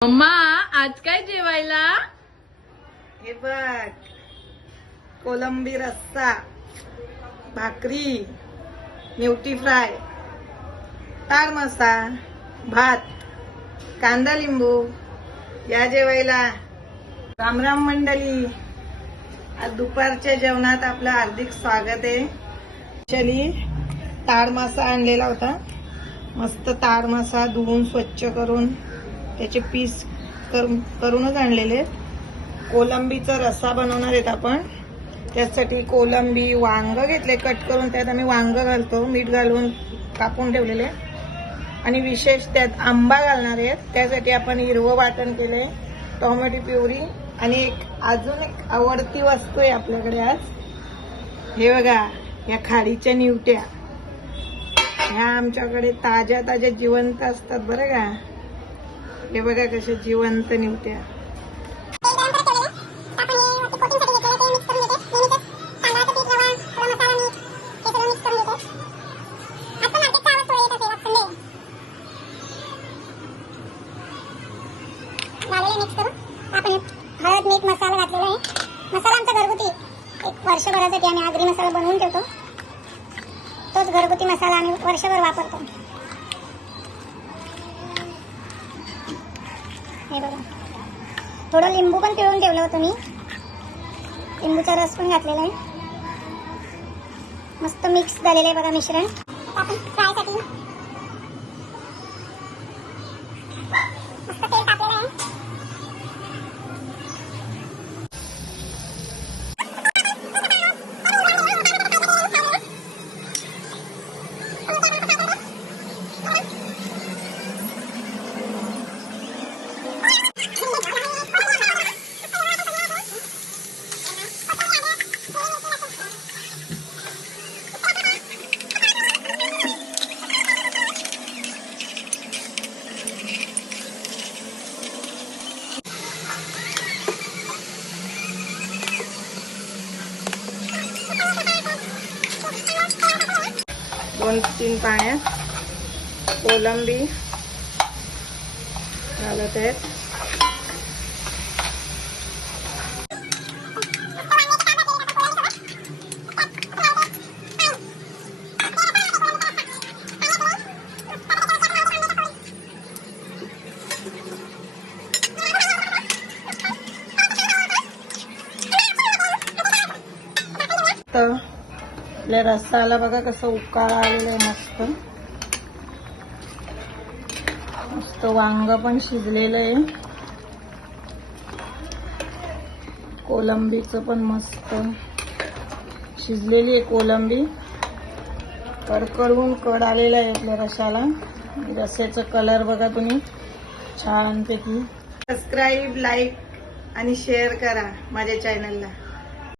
Mamma आज काय जेवायला? हे बघ, कोलंबी रस्सा, भाकरी, न्यूटी फ्राय, ताड मसा, भात, कांदा लिंबू या जेवायला. रामराम मंडळी, आज दुपारच्या जेवणात आपलं हार्दिक स्वागत आहे. चली ताड मासा आणलेला होता. मस्त ताड मासा धुवून स्वच्छ करून त्याचे पीस करूनच आणलेले. कोलंबीचा रस्सा बनवणार आहेत आपण. त्यासाठी कोलंबी, वांग घेतले कट करून. त्यात आम्ही वांग घालतो, मीठ घालून कापून ठेवलेले. आणि विशेष त्यात आंबा घालणार आहेत. त्यासाठी आपण हिरवं वाटण केलंय, टोमॅटो प्युरी आणि अजून एक आवडती वस्तू आहे आपल्याकडे आज. हे बघा, या खाडीच्या निवट्या. ह्या आमच्याकडे ताज्या ताज्या जिवंत असतात बरं का. हे बघा कशा जिवंत निवट्या. हळद मीठ मसाला घातलेला आहे. मसाला आमचा घरगुती, एक वर्षभरासाठी आम्ही आगरी मसाला बनवून ठेवतो. तोच घरगुती मसाला आम्ही वर्षभर वापरतो. हे बघा, थोडं लिंबू पण पिळून ठेवलं होतं मी. लिंबूचा रस पण घातलेला आहे. मस्त मिक्स झालेलं आहे बघा मिश्रण. आपण फ्रायसाठी मस्त तेल टाकलेलं आहे. दोन तीन पाण्यात कोलंबी घालत आहेत. आपल्या रस्साला बघा कसं उकाळा आलेलं आहे. मस्त मस्त वांग पण शिजलेलं आहे. कोलंबीचं पण मस्त शिजलेली आहे कोलंबी. कडकडून कड आलेला आहे आपल्या रस्साला. रस्स्याचा कलर बघा तुम्ही छानपैकी. सबस्क्राईब, लाईक आणि शेअर करा माझ्या चॅनलला.